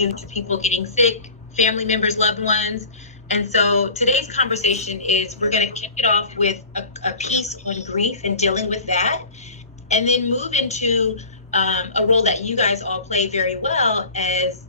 due to people getting sick, family members, loved ones. And so today's conversation is we're going to kick it off with a piece on grief and dealing with that, and then move into a role that you guys all play very well as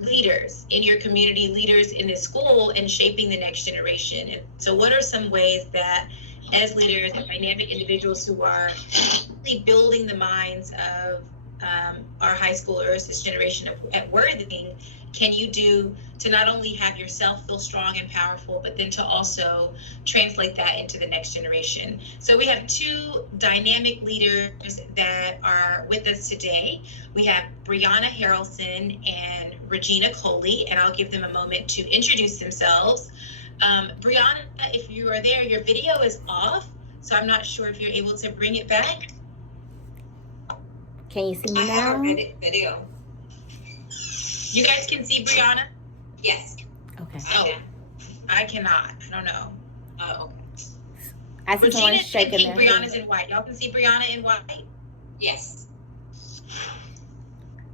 leaders in your community, leaders in this school, and shaping the next generation. And so what are some ways that as leaders, dynamic individuals who are really building the minds of our high schoolers, this generation at Worthing, can you do to not only have yourself feel strong and powerful, but then to also translate that into the next generation? So we have two dynamic leaders that are with us today. We have Brianna Harrelson and Regina Coley, and I'll give them a moment to introduce themselves. Brianna, if you are there, your video is off, so I'm not sure if you're able to bring it back. Can you see me now? I have a video. You guys can see Brianna? Yes. Okay. Oh, I cannot. I don't know. Okay. I see someone Regina, shaking their Brianna's head. in white. Y'all can see Brianna in white? Yes.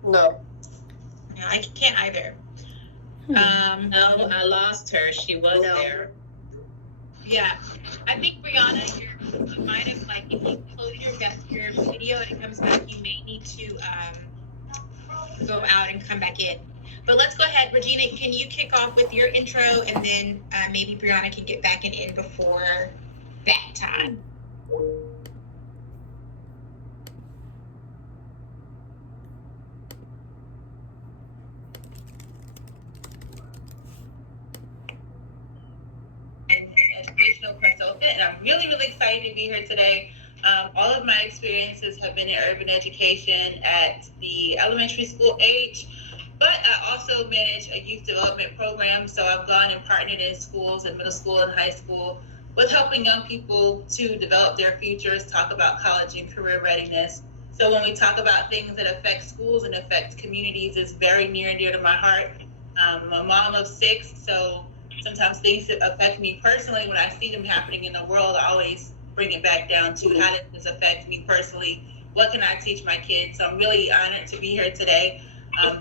No. No, I can't either. No, I lost her. She was there. Yeah, I think Brianna, you might have, like, if you close your video and it comes back, you may need to go out and come back in. But let's go ahead, Regina. Can you kick off with your intro, and then maybe Brianna can get back in before that time. Educational consultant, and I'm really excited to be here today. All of my experiences have been in urban education at the elementary school age, but I also manage a youth development program. So I've gone and partnered in schools and middle school and high school with helping young people to develop their futures, talk about college and career readiness. So when we talk about things that affect schools and affect communities, it's very near and dear to my heart. I'm a mom of 6, so sometimes things that affect me personally, when I see them happening in the world, I always bring it back down to how does this affect me personally? What can I teach my kids? So I'm really honored to be here today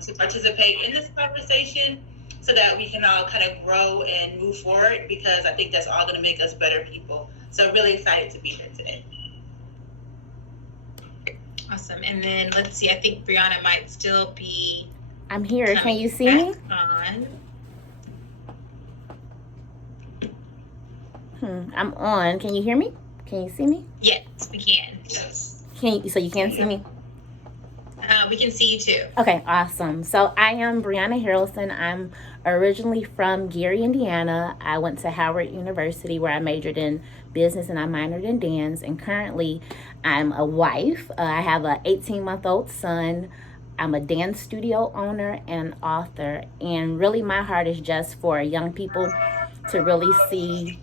to participate in this conversation so that we can all kind of grow and move forward, because I think that's all going to make us better people. So I'm really excited to be here today. Awesome. And then let's see, I think Brianna might still be. I'm here. Can you see me? I'm on. Can you hear me? Can you see me? Yes, we can. Yes. So you can see me? We can see you too. Okay, awesome. So I am Brianna Harrelson. I'm originally from Gary, Indiana. I went to Howard University where I majored in business and I minored in dance. And currently I'm a wife. I have an 18-month-old son. I'm a dance studio owner and author. And really my heart is just for young people to really see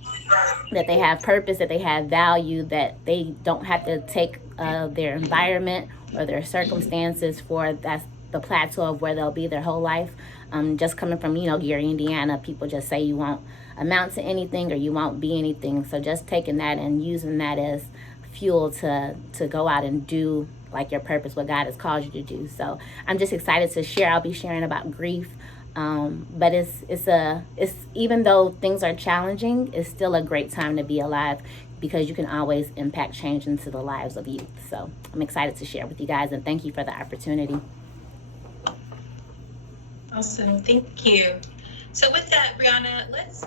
that they have purpose, that they have value, that they don't have to take their environment or their circumstances for that's the plateau of where they'll be their whole life. Just coming from, Gary, Indiana, people just say you won't amount to anything or you won't be anything. So just taking that and using that as fuel to go out and do like your purpose, what God has called you to do. So I'm just excited to share. I'll be sharing about grief. But it's even though things are challenging, it's still a great time to be alive because you can always impact change into the lives of youth. So I'm excited to share with you guys, and thank you for the opportunity. Awesome, thank you. So with that, Brianna, let's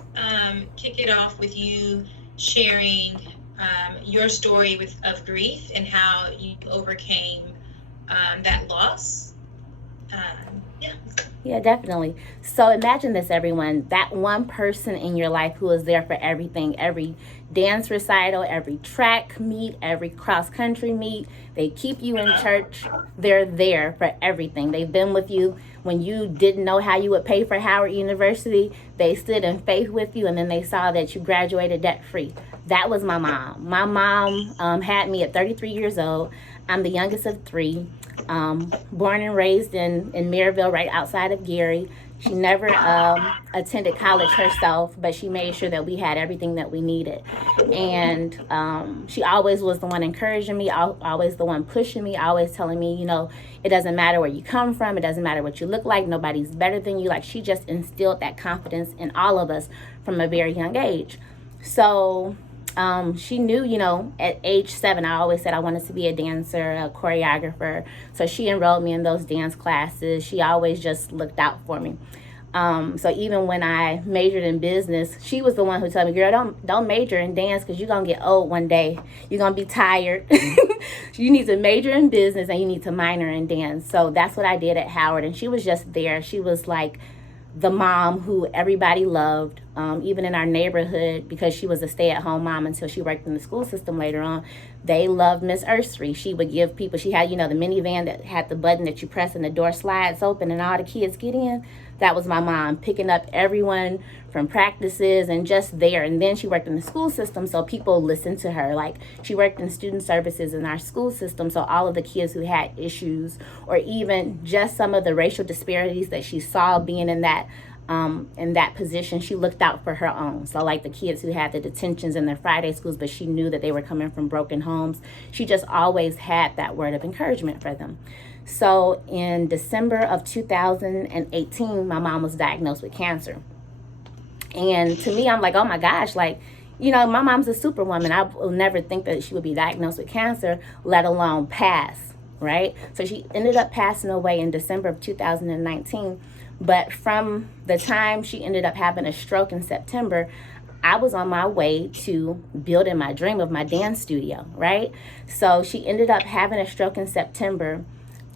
kick it off with you sharing your story of grief and how you overcame that loss. Yeah, definitely. So imagine this, everyone, that one person in your life who is there for everything, every dance recital, every track meet, every cross-country meet. They keep you in church. They're there for everything. They've been with you when you didn't know how you would pay for Howard University. They stood in faith with you, and then they saw that you graduated debt-free. That was my mom. My mom had me at 33 years old. I'm the youngest of 3. Born and raised in Maryville, right outside of Gary. She never attended college herself, but she made sure that we had everything that we needed. And she always was the one encouraging me, always the one pushing me, always telling me, you know, it doesn't matter where you come from, it doesn't matter what you look like, nobody's better than you. Like, she just instilled that confidence in all of us from a very young age. So she knew, you know, at age 7, I always said I wanted to be a dancer, a choreographer. So she enrolled me in those dance classes. She always just looked out for me. So even when I majored in business, she was the one who told me, girl, don't major in dance because you're going to get old one day. You're going to be tired. You need to major in business and you need to minor in dance. So that's what I did at Howard. And she was just there. She was like the mom who everybody loved, even in our neighborhood, because she was a stay-at-home mom until she worked in the school system later on. They loved Miss Ursary. She would give people, she had, you know, the minivan that had the button that you press and the door slides open and all the kids get in. That was my mom, picking up everyone from practices and just there. And then she worked in the school system, so people listened to her. Like, she worked in student services in our school system, so all of the kids who had issues, or even just some of the racial disparities that she saw being in that position, she looked out for her own. So like the kids who had the detentions in their Friday schools, but she knew that they were coming from broken homes, she just always had that word of encouragement for them. So in December of 2018, my mom was diagnosed with cancer. And to me, I'm like, oh my gosh, like, you know, my mom's a superwoman. I will never think that she would be diagnosed with cancer, let alone pass, right? So she ended up passing away in December of 2019. But from the time she ended up having a stroke in September, I was on my way to building my dream of my dance studio, right? So she ended up having a stroke in September.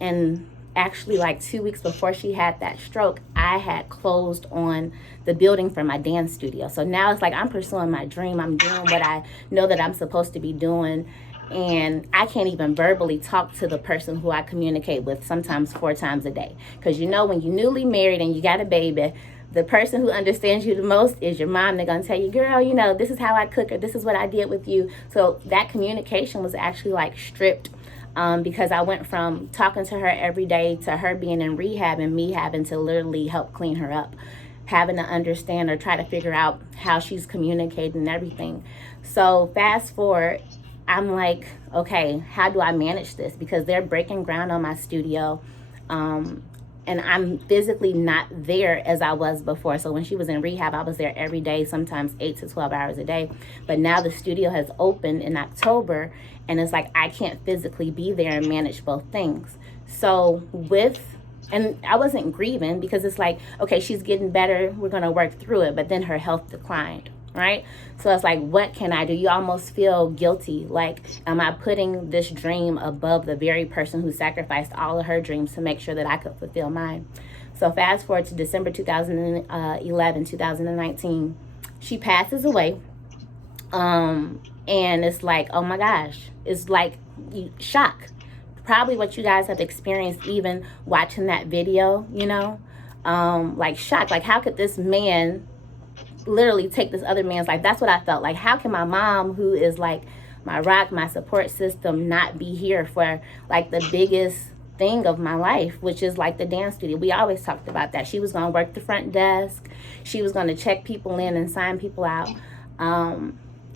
And actually, like 2 weeks before she had that stroke, I had closed on the building for my dance studio. So now it's like I'm pursuing my dream. I'm doing what I know that I'm supposed to be doing. And I can't even verbally talk to the person who I communicate with sometimes 4 times a day. Because, you know, when you're newly married and you got a baby, the person who understands you the most is your mom. They're going to tell you, girl, you know, this is how I cook, or this is what I did with you. So that communication was actually like stripped. Because I went from talking to her every day to her being in rehab and me having to literally help clean her up, having to understand or try to figure out how she's communicating and everything. So fast forward, I'm like, okay, how do I manage this? Because they're breaking ground on my studio. And I'm physically not there as I was before. So when she was in rehab, I was there every day, sometimes 8 to 12 hours a day. But now the studio has opened in October, and it's like I can't physically be there and manage both things. So and I wasn't grieving, because it's like, okay, she's getting better, we're going to work through it. But then her health declined, right? So it's like, what can I do? You almost feel guilty. Like, am I putting this dream above the very person who sacrificed all of her dreams to make sure that I could fulfill mine? So fast forward to December 2019, she passes away. And it's like, oh my gosh, it's like shock. Probably what you guys have experienced even watching that video, you know, like shock. Like, how could this man literally take this other man's life? That's what I felt like. How can my mom, who is like my rock, my support system, not be here for like the biggest thing of my life, which is like the dance studio? We always talked about that. She was going to work the front desk. She was going to check people in and sign people out.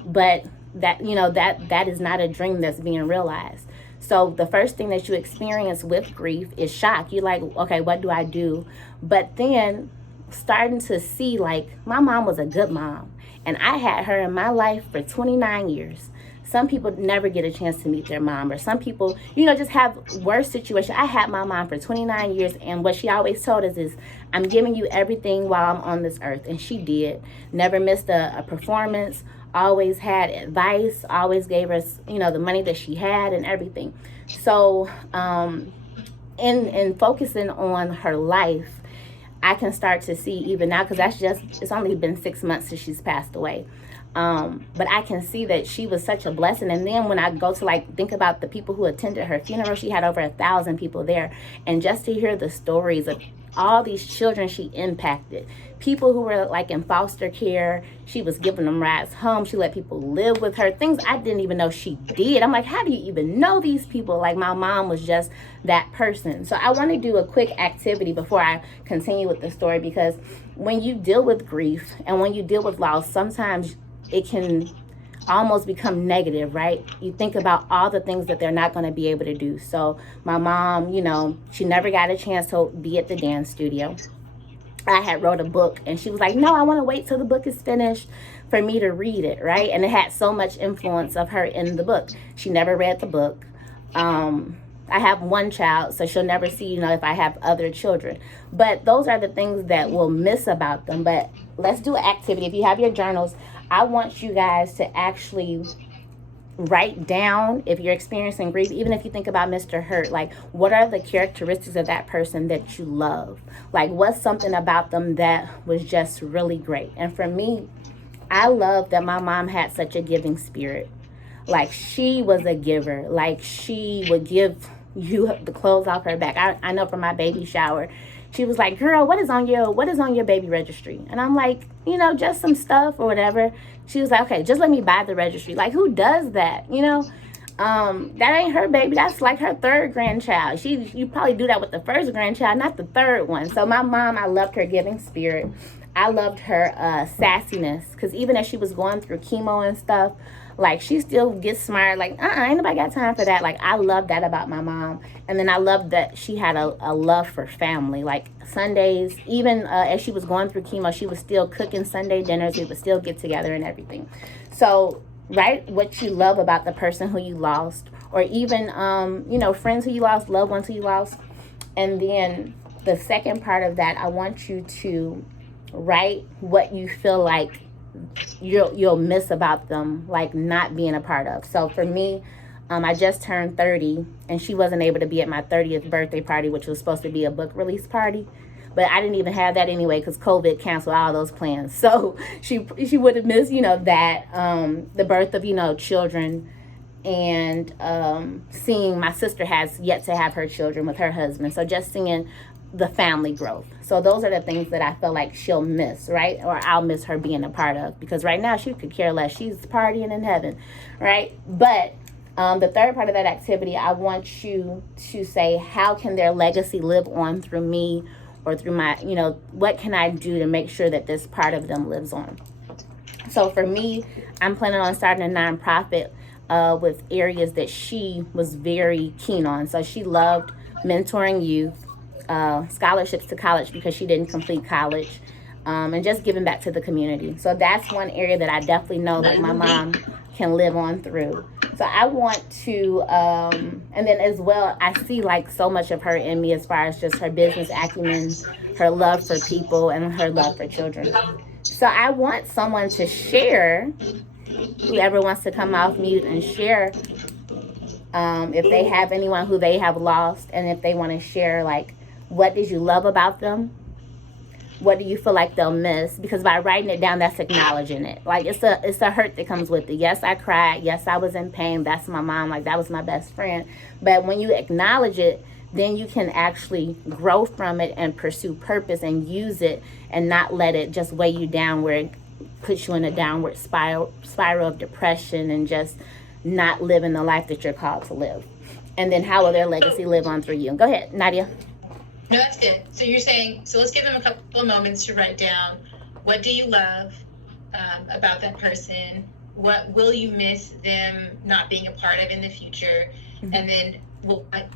But that, you know, that is not a dream that's being realized. So the first thing that you experience with grief is shock. You're like, okay, what do I do? But then starting to see, like, my mom was a good mom, and I had her in my life for 29 years. Some people never get a chance to meet their mom, or some people, you know, just have worse situations. I had my mom for 29 years, and what she always told us is, I'm giving you everything while I'm on this earth. And she did. Never missed a performance, always had advice, always gave us, you know, the money that she had and everything. So in focusing on her life, I can start to see even now, because it's only been 6 months since she's passed away. But I can see that she was such a blessing. And then when I go to like think about the people who attended her funeral, she had over 1,000 people there. And just to hear the stories of all these children she impacted. People who were like in foster care, she was giving them rides home. She let people live with her, things I didn't even know she did. I'm like, how do you even know these people? Like, my mom was just that person. So I want to do a quick activity before I continue with the story, because when you deal with grief and when you deal with loss, sometimes it can almost become negative, right? You think about all the things that they're not going to be able to do. So my mom, she never got a chance to be at the dance studio. I had wrote a book, and she was like, no, I want to wait till the book is finished for me to read it, right? And it had so much influence of her in the book. She never read the book. I have one child, so she'll never see, if I have other children. But those are the things that we'll miss about them. But let's do an activity. If you have your journals, I want you guys to actually write down, if you're experiencing grief, even if you think about Mr. Hurt, like, what are the characteristics of that person that you love? Like, what's something about them that was just really great? And for me, I love that my mom had such a giving spirit. Like, she was a giver. Like, she would give you the clothes off her back. I know from my baby shower, she was like, girl, what is on your baby registry? And I'm like, just some stuff or whatever. She was like, okay, just let me buy the registry. Like, who does that? That ain't her baby. That's like her third grandchild. You probably do that with the first grandchild, not the third one. So my mom, I loved her giving spirit. I loved her sassiness, because even as she was going through chemo and stuff, like, she still gets smart. Like, ain't nobody got time for that. Like, I love that about my mom. And then I love that she had a love for family. Like, Sundays, even as she was going through chemo, she was still cooking Sunday dinners. We would still get together and everything. So write what you love about the person who you lost, or even, friends who you lost, loved ones who you lost. And then the second part of that, I want you to write what you feel like you'll miss about them, like not being a part of. So for me, I just turned 30, and she wasn't able to be at my 30th birthday party, which was supposed to be a book release party. But I didn't even have that anyway, because COVID canceled all those plans. So she would have missed, that, the birth of, children, and seeing my sister has yet to have her children with her husband. So just seeing the family growth. So those are the things that I feel like she'll miss, right? Or I'll miss her being a part of, because right now she could care less. She's partying in heaven, right? But the third part of that activity, I want you to say, how can their legacy live on through me, or through my, what can I do to make sure that this part of them lives on? So for me, I'm planning on starting a nonprofit with areas that she was very keen on. So she loved mentoring youth, scholarships to college because she didn't complete college, and just giving back to the community. So that's one area that I definitely know, like, my mom can live on through. So I want to, and then as well, I see like so much of her in me, as far as just her business acumen, her love for people, and her love for children. So I want someone to share, whoever wants to come off mute and share, if they have anyone who they have lost, and if they want to share, like, what did you love about them? What do you feel like they'll miss? Because by writing it down, that's acknowledging it. Like, it's a hurt that comes with it. Yes, I cried. Yes, I was in pain. That's my mom. Like, that was my best friend. But when you acknowledge it, then you can actually grow from it and pursue purpose and use it, and not let it just weigh you down, where it puts you in a downward spiral of depression, and just not living the life that you're called to live. And then how will their legacy live on through you? Go ahead, Nadia. No, that's good. So you're saying, so let's give them a couple of moments to write down, what do you love about that person? What will you miss them not being a part of in the future? Mm-hmm. And then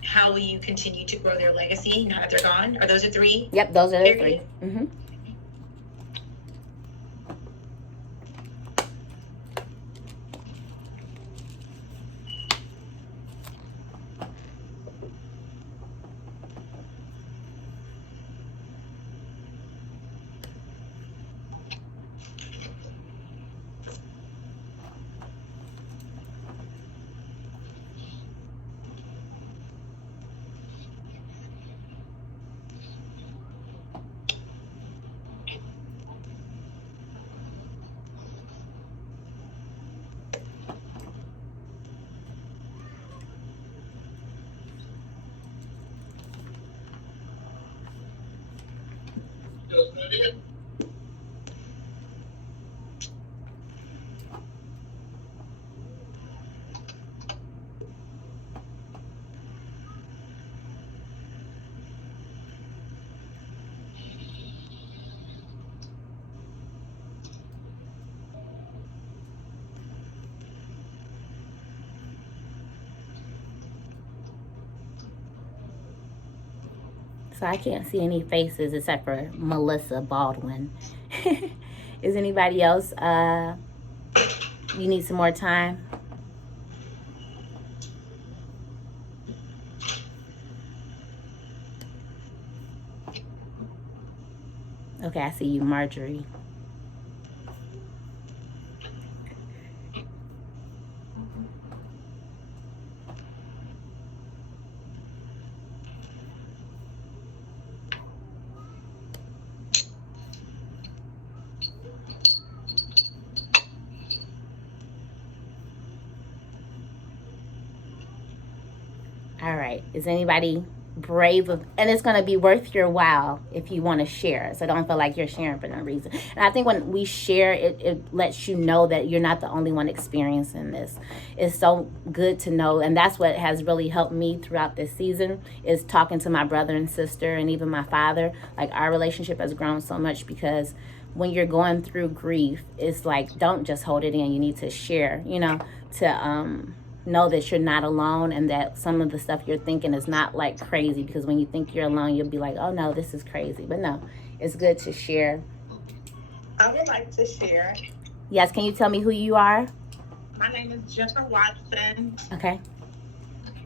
how will you continue to grow their legacy now that they're gone? Are those the three? Yep, those are the three. Mm-hmm. So I can't see any faces except for Melissa Baldwin. Is anybody else? You need some more time? Okay, I see you, Marjorie. All right. Is anybody brave of, and it's going to be worth your while if you want to share, so don't feel like you're sharing for no reason. And I think when we share, it lets you know that you're not the only one experiencing this. It's so good to know, and that's what has really helped me throughout this season, is talking to my brother and sister and even my father. Like, our relationship has grown so much because when you're going through grief, it's like, don't just hold it in. You need to share, to know that you're not alone, and that some of the stuff you're thinking is not like crazy, because when you think you're alone, you'll be like, oh no, this is crazy. But no, it's good to share. I would like to share. Yes, can you tell me who you are? My name is Jennifer Watson. Okay.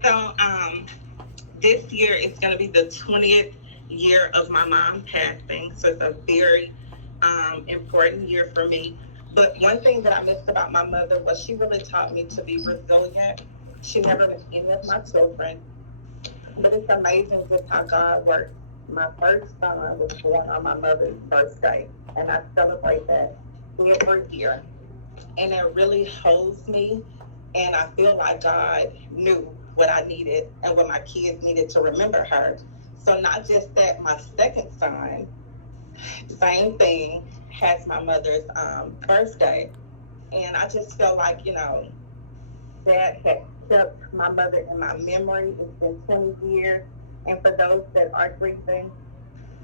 So this year is going to be the 20th year of my mom passing, so it's a very important year for me. But one thing that I missed about my mother was she really taught me to be resilient. She never was any of my children. But it's amazing just how God works. My first son was born on my mother's birthday, and I celebrate that every year. And it really holds me, and I feel like God knew what I needed and what my kids needed to remember her. So not just that, my second son, same thing, has my mother's birthday. And I just feel like, that had kept my mother in my memory. It's been 20 years. And for those that are grieving,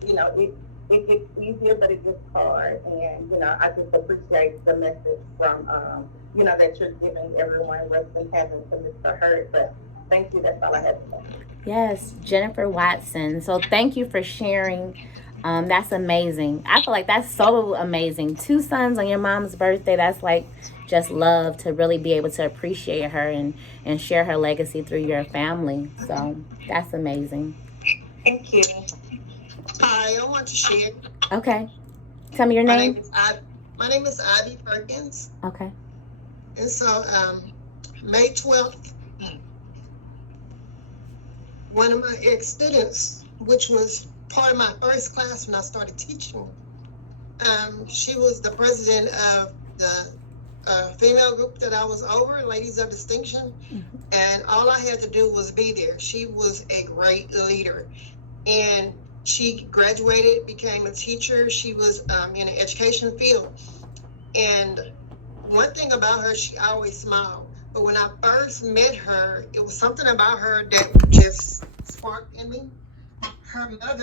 it gets easier, but it gets hard. And, I just appreciate the message from, that you're giving everyone rather than having to miss the hurt. But thank you. That's all I have to say. Yes, Jennifer Watson. So thank you for sharing. That's amazing. I feel like that's so amazing. 2 sons on your mom's birthday. That's like just love, to really be able to appreciate her and share her legacy through your family. So that's amazing. Thank you. Hi, I want to share. Okay. Tell me your name. My name is Ivy Perkins. Okay. And so May 12th, one of my ex-students, which was part of my first class when I started teaching, she was the president of the female group that I was over, Ladies of Distinction. Mm-hmm. And all I had to do was be there. She was a great leader. And she graduated, became a teacher. She was in the education field. And one thing about her, she always smiled. But when I first met her, it was something about her that just sparked in me. Her mother